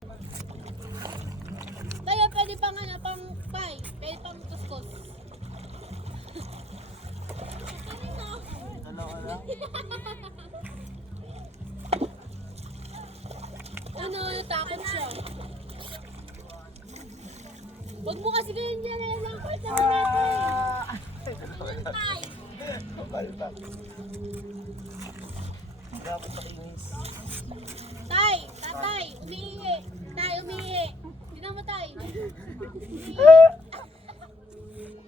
Tayo, pwede pang ano, pang pie. Pwede pang kuskus. Ano? Ano, natakot siya. Huwag mo kasi ganyan dyan eh. Langkot naman natin. Anong pie? Kapal ba? Dapat makinis. Tay, tatay, umiihi. Tay, umiihi. Tignan mo, tay. Umiihi.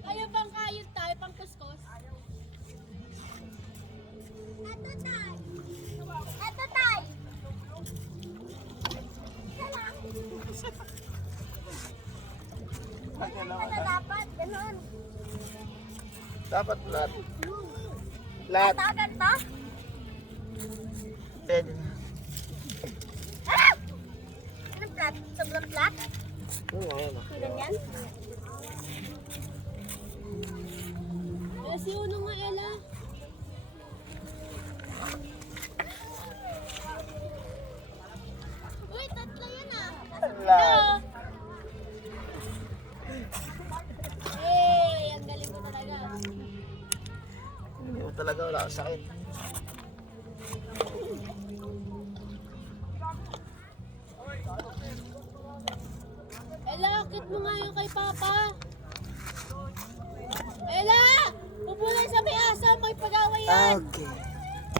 Ayaw pang kayod, tay, pang kuskus. Eto, tay. Eto, tay. Isa lang. Ano dapat? Ganun. Dapat lahat. Lahat. Tagan pa? Pwede na. Ah! Anong plat? Sobrang plat? Ayun ah. Ganyan? Si Uno nga, Ella. Uy, tatlo yan ah. Lahat. Hey, ang galing mo talaga. Hindi mo talaga wala akong sakit. Ella, akit mo nga yung kay Papa. Ella! Pupulay sa may asa, may pag-away yan. Okay.